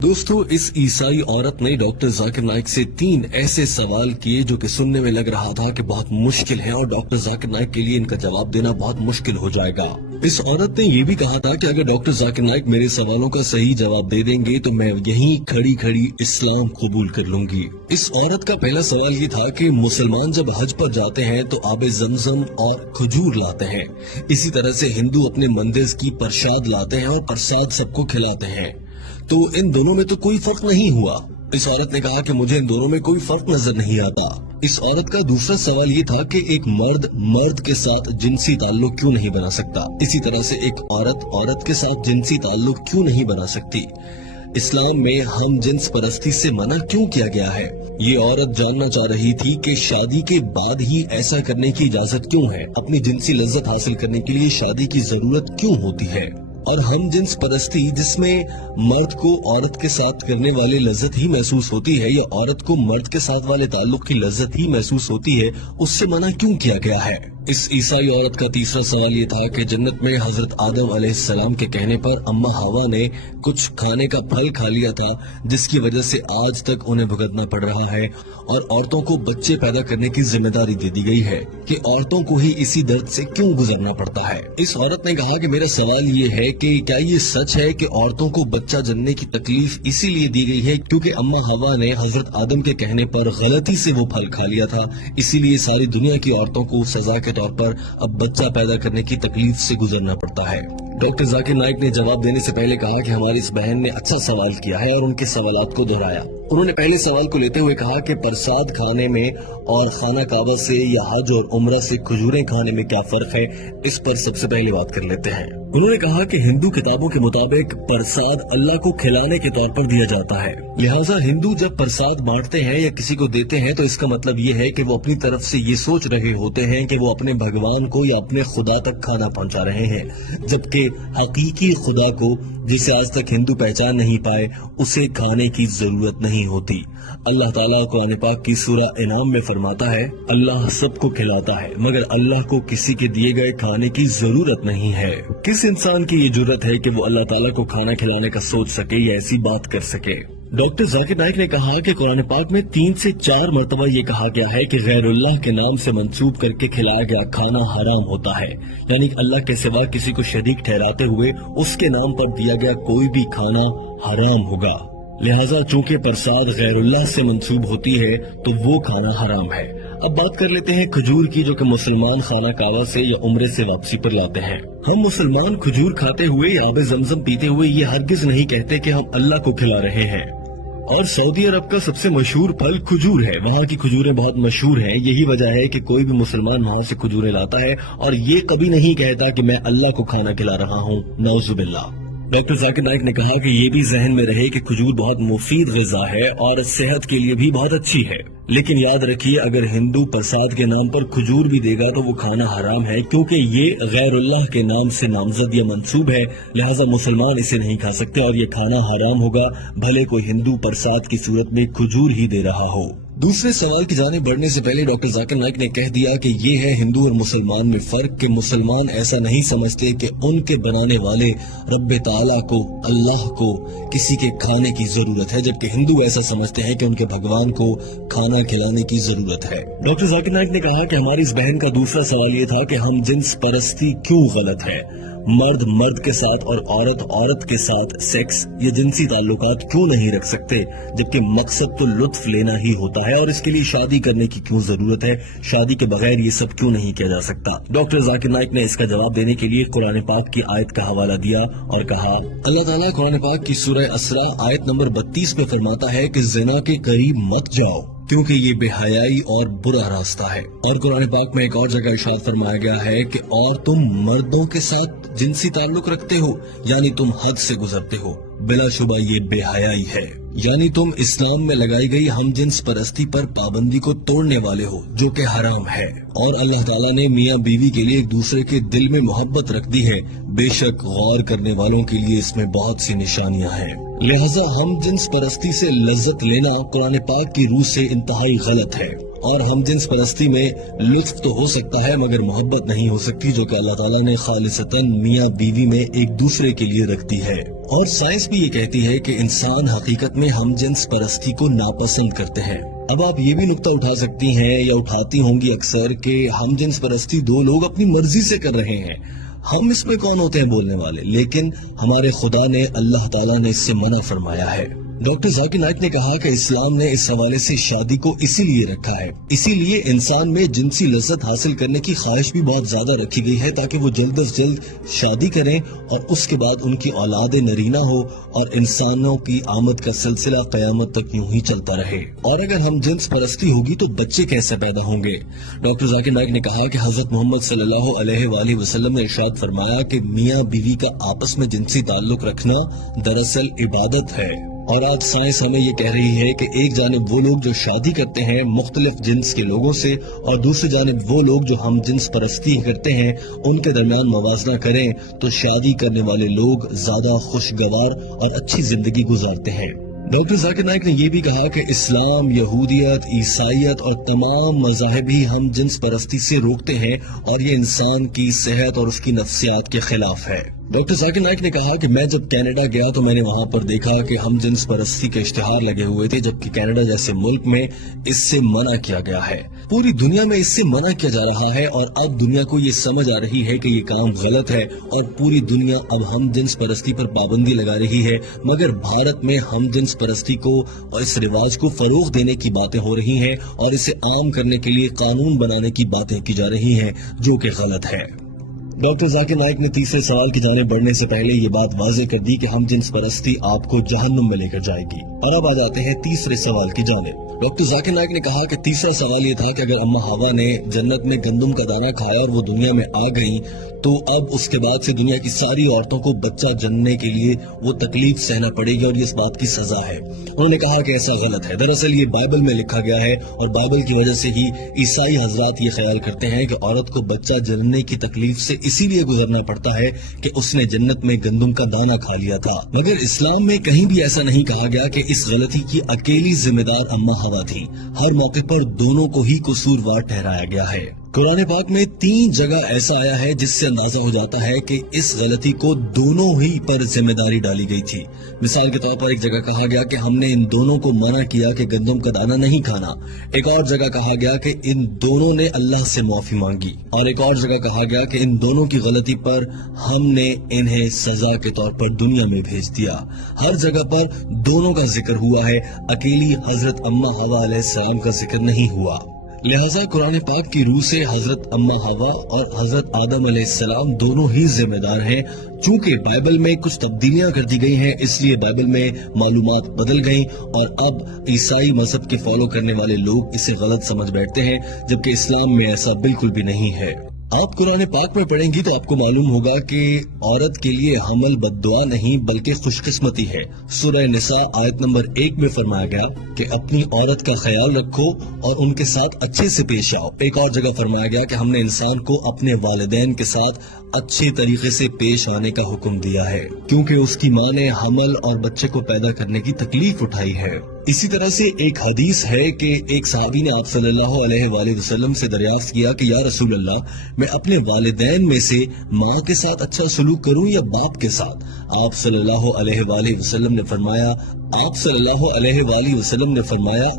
दोस्तों, इस ईसाई औरत ने डॉक्टर जाकिर नाइक से 3 ऐसे सवाल किए जो कि सुनने में लग रहा था कि बहुत मुश्किल है और डॉक्टर जाकिर नाइक के लिए इनका जवाब देना बहुत मुश्किल हो जाएगा। इस औरत ने ये भी कहा था कि अगर डॉक्टर जाकिर नाइक मेरे सवालों का सही जवाब दे देंगे तो मैं यहीं खड़ी खड़ी इस्लाम कबूल कर लूंगी। इस औरत का पहला सवाल ये था कि मुसलमान जब हज पर जाते हैं तो आबे जमजम और खजूर लाते हैं, इसी तरह से हिंदू अपने मंदिर की प्रसाद लाते हैं और प्रसाद सबको खिलाते हैं, तो इन दोनों में तो कोई फर्क नहीं हुआ। इस औरत ने कहा कि मुझे इन दोनों में कोई फर्क नजर नहीं आता। इस औरत का दूसरा सवाल ये था कि एक मर्द के साथ जिनसी ताल्लुक क्यों नहीं बना सकता, इसी तरह से एक औरत के साथ जिनसी ताल्लुक क्यों नहीं बना सकती। इस्लाम में हम जिन्स परस्ती से मना क्यों किया गया है। ये औरत जानना चाह रही थी कि शादी के बाद ही ऐसा करने की इजाजत क्यों है, अपनी जिनसी लज्जत हासिल करने के लिए शादी की जरूरत क्यों होती है, और हम जिन्स परस्ती जिसमें मर्द को औरत के साथ करने वाली लज्जत ही महसूस होती है या औरत को मर्द के साथ वाले ताल्लुक की लज्जत ही महसूस होती है, उससे मना क्यों किया गया है। इस ईसाई औरत का तीसरा सवाल ये था कि जन्नत में हजरत आदम अलैहिस्सलाम के कहने पर अम्मा हवा ने कुछ खाने का फल खा लिया था, जिसकी वजह से आज तक उन्हें भुगतना पड़ रहा है और औरतों को बच्चे पैदा करने की जिम्मेदारी दे दी गई है कि औरतों को ही इसी दर्द से क्यों गुजरना पड़ता है। इस औरत ने कहा कि मेरा सवाल ये है कि क्या ये सच है कि औरतों को बच्चा जनने की तकलीफ इसीलिए दी गई है क्योंकि अम्मा हवा ने हजरत आदम के कहने पर गलती से वो फल खा लिया था, इसीलिए सारी दुनिया की औरतों को सजा के तौर पर अब बच्चा पैदा करने की तकलीफ से गुजरना पड़ता है। डॉक्टर जाकिर नाइक ने जवाब देने से पहले कहा कि हमारी इस बहन ने अच्छा सवाल किया है और उनके सवालात को दोहराया। उन्होंने पहले सवाल को लेते हुए कहा कि प्रसाद खाने में और खाना काबा से या हज और उम्रा से खजूरें खाने में क्या फर्क है, इस पर सबसे पहले बात कर लेते हैं। उन्होंने कहा कि हिंदू किताबों के मुताबिक प्रसाद अल्लाह को खिलाने के तौर पर दिया जाता है, लिहाजा हिंदू जब प्रसाद बांटते हैं या किसी को देते हैं तो इसका मतलब ये है कि वो अपनी तरफ से ये सोच रहे होते हैं कि वो अपने भगवान को या अपने खुदा तक खाना पहुंचा रहे हैं, जबकि हकीकी खुदा को, जिसे आज तक हिंदू पहचान नहीं पाए, उसे खाने की जरूरत नहीं होती। अल्लाह ताला कुरान पाक की सूरा इनाम में फरमाता है, अल्लाह सबको खिलाता है मगर अल्लाह को किसी के दिए गए खाने की जरूरत नहीं है। किस इंसान की ये जरूरत है कि वो अल्लाह ताला को खाना खिलाने का सोच सके या ऐसी बात कर सके। डॉक्टर जाकिर नाइक ने कहा कि कुरान पाक में 3 से 4 मरतबा ये कहा गया है कि गैरुल्लाह के नाम से मंसूब करके खिलाया गया खाना हराम होता है, यानी अल्लाह के सिवा किसी को शरीक ठहराते हुए उसके नाम पर दिया गया कोई भी खाना हराम होगा। लिहाजा चूंकि प्रसाद गैरुल्लाह से मंसूब होती है तो वो खाना हराम है। अब बात कर लेते हैं खजूर की, जो कि मुसलमान खाना काबा से या उम्रे से वापसी पर लाते हैं। हम मुसलमान खजूर खाते हुए या आबे जमजम पीते हुए ये हरगिज नहीं कहते कि हम अल्लाह को खिला रहे हैं। और सऊदी अरब का सबसे मशहूर फल खजूर है, वहाँ की खजूरें बहुत मशहूर हैं। यही वजह है कि कोई भी मुसलमान वहाँ से खजूरें लाता है और ये कभी नहीं कहता कि मैं अल्लाह को खाना खिला रहा हूँ, नौजुबिल्लाह। डॉक्टर जाकिर नाइक ने कहा कि ये भी जहन में रहे कि खजूर बहुत मुफीद ग़िज़ा है और सेहत के लिए भी बहुत अच्छी है, लेकिन याद रखिए अगर हिंदू प्रसाद के नाम पर खजूर भी देगा तो वो खाना हराम है, क्योंकि ये गैरुल्लाह के नाम से नामजद या मंसूब है, लिहाजा मुसलमान इसे नहीं खा सकते और ये खाना हराम होगा, भले कोई हिंदू प्रसाद की सूरत में खजूर ही दे रहा हो। दूसरे सवाल की जाने बढ़ने से पहले डॉक्टर जाकिर नाइक ने कह दिया कि ये है हिंदू और मुसलमान में फर्क कि मुसलमान ऐसा नहीं समझते कि उनके बनाने वाले रब्बे ताला को, अल्लाह को किसी के खाने की जरूरत है, जबकि हिंदू ऐसा समझते हैं कि उनके भगवान को खाना खिलाने की जरूरत है। डॉक्टर जाकिर नाइक ने कहा कि हमारी इस बहन का दूसरा सवाल ये था कि हम जिन्स परस्ती क्यों गलत है, मर्द के साथ और औरत के साथ सेक्स या जिनसी ताल्लुकात क्यों नहीं रख सकते, जबकि मकसद तो लुत्फ लेना ही होता है और इसके लिए शादी करने की क्यों जरूरत है, शादी के बगैर ये सब क्यों नहीं किया जा सकता। डॉक्टर जाकिर नाइक ने इसका जवाब देने के लिए कुरान पाक की आयत का हवाला दिया और कहा, अल्लाह ताला कुरान पाक की सूरह असरा आयत नंबर 32 में फरमाता है कि ज़िना के करीब मत जाओ क्योंकि ये बेहयाई और बुरा रास्ता है। और कुरान पाक में एक और जगह इरशाद फरमाया गया है कि और तुम मर्दों के साथ जिनसी ताल्लुक रखते हो यानी तुम हद से गुजरते हो, बिलाशुबा ये बेहयाई है, यानी तुम इस्लाम में लगाई गई हम जिन्स परस्ती पर पाबंदी को तोड़ने वाले हो, जो कि हराम है। और अल्लाह ताला ने मियाँ बीवी के लिए एक दूसरे के दिल में मोहब्बत रख दी है, बेशक गौर करने वालों के लिए इसमें बहुत सी निशानियाँ हैं। लिहाजा हम जिन्स परस्ती से लज्जत लेना कुरान पाक की रूह से इंतहाई गलत है। اور ہم جنس پرستی میں لطف تو ہو سکتا ہے مگر محبت نہیں ہو سکتی، جو کہ اللہ تعالیٰ نے خالصتاً میاں بیوی میں ایک دوسرے کے لیے رکھ دی ہے۔ اور سائنس بھی یہ کہتی ہے کہ انسان حقیقت میں ہم جنس پرستی کو ناپسند کرتے ہیں۔ اب آپ یہ بھی نقطہ اٹھا سکتی ہیں یا اٹھاتی ہوں گی اکثر کہ ہم جنس پرستی دو لوگ اپنی مرضی سے کر رہے ہیں، ہم اس میں کون ہوتے ہیں بولنے والے، لیکن ہمارے خدا نے، اللہ تعالیٰ نے اس سے منع فرمایا ہے۔ ڈاکٹر ذاکر نائک نے کہا کہ اسلام نے اس حوالے سے شادی کو اسی لیے رکھا ہے، اسی لیے انسان میں جنسی لذت حاصل کرنے کی خواہش بھی بہت زیادہ رکھی گئی ہے تاکہ وہ جلد از جلد شادی کریں اور اس کے بعد ان کی اولاد نرینہ ہو اور انسانوں کی آمد کا سلسلہ قیامت تک یوں ہی چلتا رہے۔ اور اگر ہم جنس پرستی ہوگی تو بچے کیسے پیدا ہوں گے؟ ڈاکٹر ذاکر نائک نے کہا کہ حضرت محمد صلی اللہ علیہ وآلہ وسلم نے ارشاد فرمایا کہ میاں بیوی کا آپس میں جنسی تعلق رکھنا دراصل عبادت ہے۔ اور آج سائنس ہمیں یہ کہہ رہی ہے کہ ایک جانب وہ لوگ جو شادی کرتے ہیں مختلف جنس کے لوگوں سے اور دوسری جانب وہ لوگ جو ہم جنس پرستی کرتے ہیں ان کے درمیان موازنہ کریں تو شادی کرنے والے لوگ زیادہ خوشگوار اور اچھی زندگی گزارتے ہیں۔ ڈاکٹر ذاکر نائک نے یہ بھی کہا کہ اسلام، یہودیت، عیسائیت اور تمام مذاہب ہی ہم جنس پرستی سے روکتے ہیں اور یہ انسان کی صحت اور اس کی نفسیات کے خلاف ہے۔ ڈاکٹر ذاکر نائک نے کہا کہ میں جب کینیڈا گیا تو میں نے وہاں پر دیکھا کہ ہم جنس پرستی کے اشتہار لگے ہوئے تھے، جبکہ کینیڈا جیسے ملک میں اس سے منع کیا گیا ہے۔ پوری دنیا میں اس سے منع کیا جا رہا ہے اور اب دنیا کو یہ سمجھ آ رہی ہے کہ یہ کام غلط ہے اور پوری دنیا اب ہم جنس پرستی پر پابندی لگا رہی ہے، مگر بھارت میں ہم جنس پرستی کو اور اس رواج کو فروغ دینے کی باتیں ہو رہی ہیں اور اسے عام کرنے کے لیے قانون بنانے کی باتیں کی جا رہی ہیں، جو کہ غلط ہے۔ ڈاکٹر ذاکر نائک نے تیسرے سوال کی جانب بڑھنے سے پہلے یہ بات واضح کر دی کہ ہم جنس پرستی آپ کو جہنم میں لے کر جائے گی۔ اور اب آ جاتے ہیں تیسرے سوال کی جانب۔ ڈاکٹر ذاکر نائک نے کہا کہ تیسرا سوال یہ تھا کہ اگر اماں ہوا نے جنت میں گندم کا دانہ کھایا اور وہ دنیا میں آ گئی تو اب اس کے بعد سے دنیا کی ساری عورتوں کو بچہ جننے کے لیے وہ تکلیف سہنا پڑے گی اور یہ اس بات کی سزا ہے۔ انہوں نے کہا کہ ایسا غلط ہے، دراصل یہ بائبل میں لکھا گیا ہے اور بائبل کی وجہ سے ہی عیسائی حضرات یہ خیال کرتے ہیں کہ عورت کو بچہ جننے کی تکلیف سے اسی لیے گزرنا پڑتا ہے کہ اس نے جنت میں گندم کا دانہ کھا لیا تھا، مگر اسلام میں کہیں بھی ایسا نہیں کہا گیا کہ اس غلطی کی اکیلی ذمہ دار اماں ہوا تھی۔ ہر موقع پر دونوں کو ہی قصوروار ٹھہرایا گیا ہے۔ قرآن پاک میں 3 جگہ ایسا آیا ہے جس سے اندازہ ہو جاتا ہے کہ اس غلطی کو دونوں ہی پر ذمہ داری ڈالی گئی تھی۔ مثال کے طور پر ایک جگہ کہا گیا کہ ہم نے ان دونوں کو منع کیا کہ گندم کا دانہ نہیں کھانا، ایک اور جگہ کہا گیا کہ ان دونوں نے اللہ سے معافی مانگی، اور ایک اور جگہ کہا گیا کہ ان دونوں کی غلطی پر ہم نے انہیں سزا کے طور پر دنیا میں بھیج دیا۔ ہر جگہ پر دونوں کا ذکر ہوا ہے، اکیلی حضرت اماں حوا علیہ السلام کا ذکر نہیں ہوا۔ لہٰذا قرآن پاک کی روح سے حضرت اماں حوا اور حضرت آدم علیہ السلام دونوں ہی ذمہ دار ہیں۔ چونکہ بائبل میں کچھ تبدیلیاں کر دی گئی ہیں اس لیے بائبل میں معلومات بدل گئیں اور اب عیسائی مذہب کے فالو کرنے والے لوگ اسے غلط سمجھ بیٹھتے ہیں، جبکہ اسلام میں ایسا بالکل بھی نہیں ہے۔ آپ قرآن پاک میں پڑھیں گی تو آپ کو معلوم ہوگا کہ عورت کے لیے حمل بد دعا نہیں بلکہ خوش قسمتی ہے۔ سورہ نساء آیت نمبر 1 میں فرمایا گیا کہ اپنی عورت کا خیال رکھو اور ان کے ساتھ اچھے سے پیش آؤ۔ ایک اور جگہ فرمایا گیا کہ ہم نے انسان کو اپنے والدین کے ساتھ اچھے طریقے سے پیش آنے کا حکم دیا ہے، کیونکہ اس کی ماں نے حمل اور بچے کو پیدا کرنے کی تکلیف اٹھائی ہے۔ اسی طرح سے ایک حدیث ہے کہ ایک صحابی نے آپ صلی اللہ علیہ وآلہ وسلم سے دریافت کیا کہ یا رسول اللہ، میں اپنے والدین میں سے ماں کے ساتھ اچھا سلوک کروں یا باپ کے ساتھ؟ آپ صلی اللہ علیہ وآلہ وسلم نے فرمایا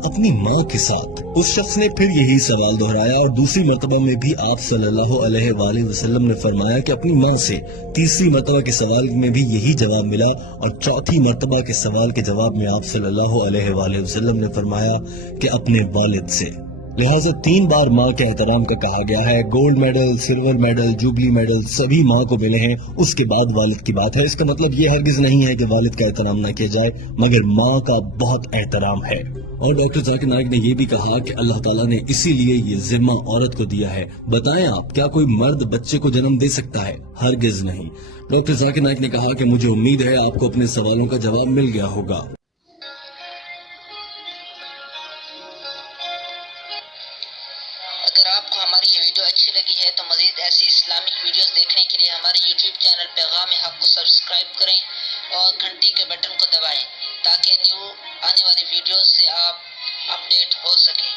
اپنی ماں کے ساتھ۔ اس شخص نے پھر یہی سوال دہرایا اور دوسری مرتبہ میں بھی آپ صلی اللہ علیہ وآلہ وسلم نے فرمایا کہ اپنی ماں سے۔ تیسری مرتبہ کے سوال میں بھی یہی جواب ملا اور چوتھی مرتبہ کے سوال کے جواب میں آپ صلی اللہ علیہ وآلہ وسلم نے فرمایا کہ اپنے والد سے۔ لہٰذا 3 بار ماں کے احترام کا کہا گیا ہے۔ Gold medal, silver medal, jubilee medal سبھی ماں کو ملے ہیں، اس کے بعد والد کی بات ہے۔ اس کا مطلب یہ ہرگز نہیں ہے کہ والد کا احترام نہ کیا جائے، مگر ماں کا بہت احترام ہے۔ اور ڈاکٹر ذاکر نائک نے یہ بھی کہا کہ اللہ تعالیٰ نے اسی لیے یہ ذمہ عورت کو دیا ہے۔ بتائیں آپ، کیا کوئی مرد بچے کو جنم دے سکتا ہے؟ ہرگز نہیں۔ ڈاکٹر ذاکر نائک نے کہا کہ مجھے امید ہے آپ کو اپنے سوالوں کا جواب مل گیا ہوگا۔ اگر آپ کو ہماری یہ ویڈیو اچھی لگی ہے تو مزید ایسی اسلامک ویڈیوز دیکھنے کے لیے ہمارے یوٹیوب چینل پیغام حق کو سبسکرائب کریں اور گھنٹی کے بٹن کو دبائیں تاکہ نیو آنے والی ویڈیوز سے آپ اپڈیٹ ہو سکیں۔